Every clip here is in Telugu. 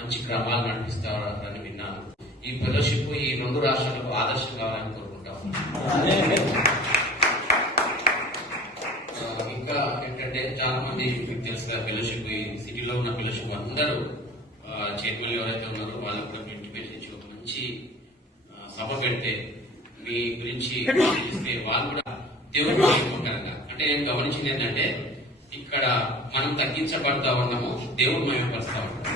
మంచి క్రమాలు నడిపిస్తారని విన్నాను. ఈ ఫెలోషిప్ ఈ 2 రాష్ట్రాలకు ఆదర్శం కావాలని కోరుకుంటాం. ఇంకా ఏంటంటే చాలా మంది మీకు తెలుసుగా ఫెలోషిప్, ఈ సిటీలో ఉన్న ఫెలోషిప్ అందరూ చైర్మన్ ఎవరైతే ఉన్నారో వాళ్ళకు కూడా ఇంటిమేషన్ ఇచ్చి ఒక మంచి సభ పెడితే మీ గురించి ఇస్తే వాళ్ళు కూడా దేవుడు మహిమకరంగా, అంటే నేను గమనించింది ఏంటంటే ఇక్కడ మనం తగ్గించబడతా ఉన్నాము, దేవుడు మహిమపరుస్తా ఉంటాం.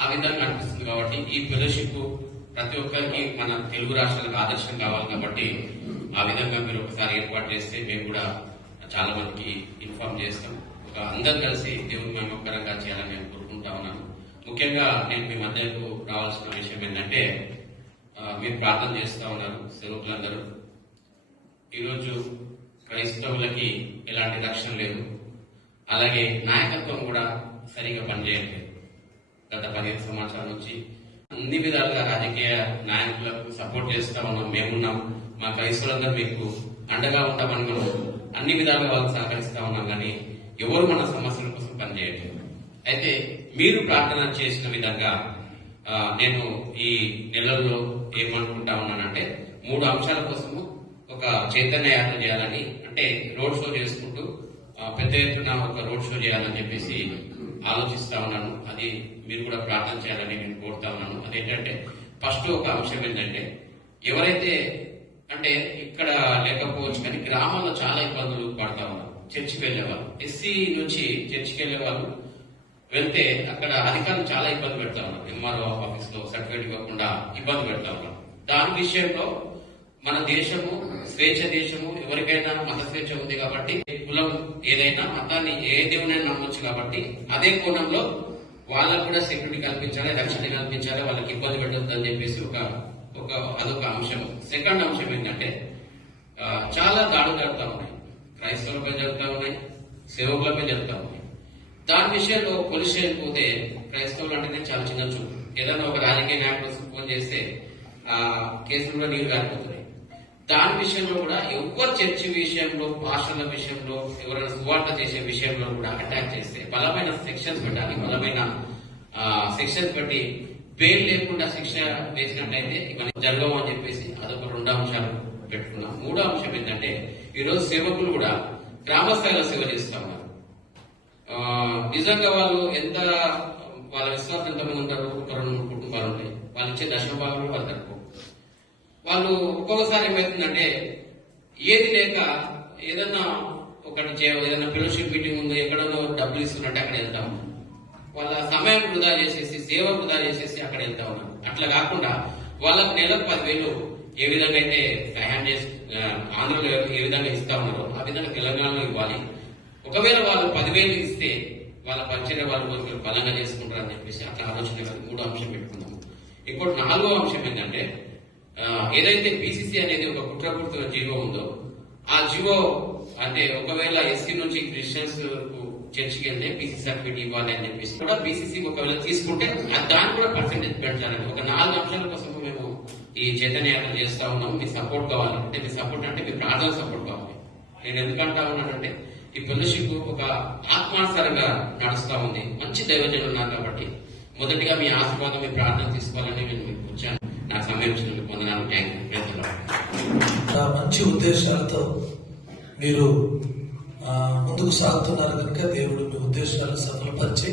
ఆ విధంగా అనిపిస్తుంది. కాబట్టి ఈ ఫెలోషిప్ ప్రతి ఒక్కరికి మన తెలుగు రాష్ట్రాలకు ఆదర్శం కావాలి. కాబట్టి ఆ విధంగా మీరు ఒకసారి ఏర్పాటు చేస్తే మేము కూడా చాలా మందికి ఇన్ఫార్మ్ చేస్తాం. ఒక అందరూ కలిసి దేవుని మహిమకరంగా చేయాలని నేను కోరుకుంటా ఉన్నాను. ముఖ్యంగా నేను మీ మధ్యకు రావాల్సిన విషయం ఏంటంటే మీరు ప్రార్థన చేస్తూ ఉన్నారు సేవకులందరూ. ఈరోజు క్రైస్తవులకి ఎలాంటి రక్షణ లేదు, అలాగే నాయకత్వం కూడా సరిగా పనిచేయట్లేదు. గత 15 సంవత్సరాల నుంచి అన్ని విధాలుగా రాజకీయ నాయకులకు సపోర్ట్ చేస్తా ఉన్నాం, మేమున్నాం, మా క్రైస్తవులందరూ మీకు అండగా ఉంటామని మనం అన్ని విధాలుగా వాళ్ళకి సహకరిస్తా ఉన్నాం. కానీ ఎవరు మన సమస్యల కోసం పనిచేయట్లేదు. అయితే మీరు ప్రార్థన చేసిన విధంగా నేను ఈ నెలల్లో ఏమనుకుంటా ఉన్నానంటే 3 అంశాల కోసము ఒక చైతన్య యాత్ర చేయాలని, అంటే రోడ్ షో చేసుకుంటూ పెద్ద ఎత్తున ఒక రోడ్ షో చేయాలని చెప్పేసి ఆలోచిస్తా ఉన్నాను. అది మీరు కూడా ప్రార్థన చేయాలని నేను కోరుతా ఉన్నాను. అదేంటంటే ఫస్ట్ ఒక అంశం ఏంటంటే ఎవరైతే అంటే ఇక్కడ లేకపోవచ్చు కానీ గ్రామాల్లో చాలా ఇబ్బందులు పడతా ఉన్నారు. చర్చికి వెళ్ళేవాళ్ళు, ఎస్సీ నుంచి చర్చికి వెళ్ళే వాళ్ళు వెళ్తే అక్కడ అధికారులు చాలా ఇబ్బంది పెడతా ఉన్నారు. ఎంఆర్ఓ ఆఫీస్ లో సర్టిఫికేట్ ఇవ్వకుండా ఇబ్బంది పెడతా ఉన్నారు. దాని విషయంలో మన దేశము స్వేచ్ఛ దేశము, ఎవరికైనా మత స్వేచ్ఛ ఉంది కాబట్టి కులం ఏదైనా మతాన్ని ఏ దేవునైనా నమ్మొచ్చు. కాబట్టి అదే కోణంలో వాళ్ళకు కూడా సెక్యూరిటీ కల్పించాలి, రక్షణ కల్పించాలి, వాళ్ళకి ఇబ్బంది పెట్టద్దు అని చెప్పేసి అదొక అంశం. సెకండ్ అంశం ఏంటంటే చాలా దాడులు జరుగుతూ ఉన్నాయి, క్రైస్తవులపై జరుగుతూ ఉన్నాయి, సేవకులపై జరుగుతూ ఉన్నాయి. దాని విషయంలో పోలీస్ స్టేషన్ పోతే క్రైస్తవులు అంటేనే చాలా చిన్న చూపు. ఏదైనా ఒక రాజకీయ నాయకుడు ఫోన్ చేస్తే ఆ కేసుల్లో నీరు కారిపోతున్నాయి. దాని విషయంలో కూడా ఎవరు చర్చి విషయంలో, పాస్టర్ల విషయంలో, ఎవరైనా సువార్త చేసే విషయంలో కూడా అటాక్ చేస్తే బలమైన సెక్షన్స్ పెట్టాలి. బలమైన సెక్షన్స్ పెట్టి బెయిల్ లేకుండా శిక్ష వేసినట్టయితే ఇవన్నీ జరగవు అని చెప్పేసి అదొక 2 అంశాలు పెట్టుకున్నాం. 3వ అంశం ఏంటంటే ఈరోజు సేవకులు కూడా గ్రామ స్థాయిలో సేవ చేస్తా ఉన్నారు. నిజంగా వాళ్ళు వాళ్ళ విశ్వాసం ఎంతమంది ఉంటారు, ఒక 2-3 కుటుంబాలు ఉంటాయి. వాళ్ళు ఇచ్చే దశభాగంలో వాళ్ళు తక్కువ. వాళ్ళు ఒక్కొక్కసారి ఏమవుతుందంటే ఏది లేక ఏదన్నా ఏదైనా ఫెలోషిప్ మీటింగ్ ఉంది, ఎక్కడో డబ్బులు ఇస్తున్నట్టు అక్కడ వెళ్తా ఉన్నారు. వాళ్ళ సమయం వృధా చేసేసి, సేవ వృధా చేసేసి అక్కడ వెళ్తా ఉన్నారు. అట్లా కాకుండా వాళ్ళకు నెలకు 10,000 ఏ విధంగా అయితే సహాయం చేసి ఆంధ్రలో ఏ విధంగా ఇస్తా ఉన్నారో ఆ విధంగా తెలంగాణలో ఇవ్వాలి. ఒకవేళ వాళ్ళు 10,000 ఇస్తే వాళ్ళ పరిచయ వాళ్ళు బలంగా చేసుకుంటారని చెప్పేసి అట్లా ఆలోచన 3వ అంశం పెట్టుకున్నాము. ఇంకోటి 4వ అంశం ఏంటంటే ఏదైతే బీసీసీ అనేది ఒక కుట్రపూర్తిన జీవో ఉందో ఆ జీవో అంటే ఒకవేళ ఎస్సీ నుంచి క్రిస్టియన్స్ చర్చికి వెళ్తే బీసీ సర్టిఫికేట్ ఇవ్వాలి అని చెప్పేసి కూడా బీసీసీ ఒకవేళ తీసుకుంటే దాన్ని కూడా పర్సెంటేజ్ పెంచాలని ఒక 4 అంశాల కోసం మేము ఈ చైతన్య యాత్ర చేస్తా ఉన్నాం. మీ సపోర్ట్ కావాలంటే, మీ సపోర్ట్ అంటే మీ ప్రార్థన సపోర్ట్ కావాలి. నేను ఎందుకంటా ఉన్నానంటే ఈ ఫెలోషిప్ ఒక ఆత్మానుసారంగా నడుస్తా ఉంది. మంచి దైవజనులు ఉన్నారు కాబట్టి మొదటిగా మీ ఆశీర్వాదం, మీ ప్రార్థన తీసుకోవాలని నేను మీకు వచ్చాను. నాకు సమయం పొందడానికి మంచి ఉద్దేశాలతో మీరు ముందుకు సాగుతున్నారు కనుక దేవుడు మీ ఉద్దేశాలను సఫలపరిచి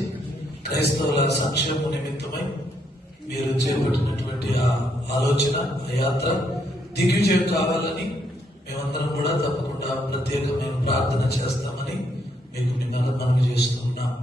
క్రైస్తవుల సంక్షేమ నిమిత్తమై మీరు చేపట్టినటువంటి ఆ ఆలోచన, ఆ యాత్ర దిగ్విజయం కావాలని మేమందరం కూడా తప్పకుండా ప్రత్యేకమైన ప్రార్థన చేస్తామని మీకు మిమ్మల్ని మనవి చేస్తున్నాం.